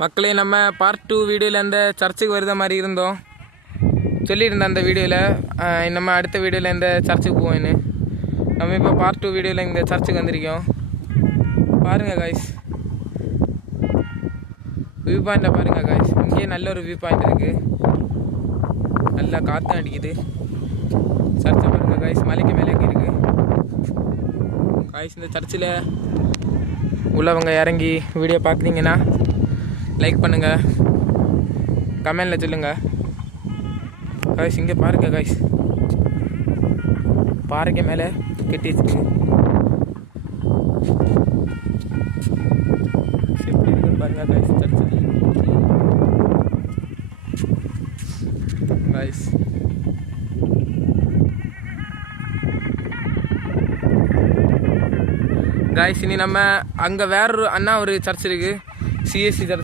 மக்களே, நம்ம பார்ட் 2 வீடியோவில் அந்த சர்ச்சுக்கு வருத மாதிரி இருந்தோம் சொல்லியிருந்தேன். அந்த வீடியோவில் நம்ம அடுத்த வீடியோவில் இந்த சர்ச்சுக்கு போவேன்னு. நம்ம இப்போ பார்ட் 2 வீடியோவில் இந்த சர்ச்சுக்கு வந்திருக்கோம். பாருங்கள் காய்ஸ், வியூ பாயிண்ட்டை பாருங்கள் காய்ஸ். இங்கேயே நல்ல ஒரு வியூ பாயிண்ட் இருக்குது, நல்லா காற்று அடிக்குது. சர்ச்சை பாருங்கள் காய்ஸ், மலைக்கு மேலே இருக்குது காய்ஸ். இந்த சர்ச்சில் உள்ளவங்க இறங்கி வீடியோ பார்க்குறீங்கன்னா லைக் பண்ணுங்கள், கமெண்டில் சொல்லுங்கள் காய்ஸ். இங்கே பாருங்கள் காய்ஸ், பாறைக்கு மேலே கட்டி வச்சுருக்கு. எப்படி இருக்குன்னு பாருங்கள் காய்ஸ் சர்ச்சு காய்ஸ். காய்ஸ், இனி நம்ம அங்கே வேற ஒரு அண்ணா ஒரு சர்ச் இருக்குது, சிஎஸ்சி சர்ச்.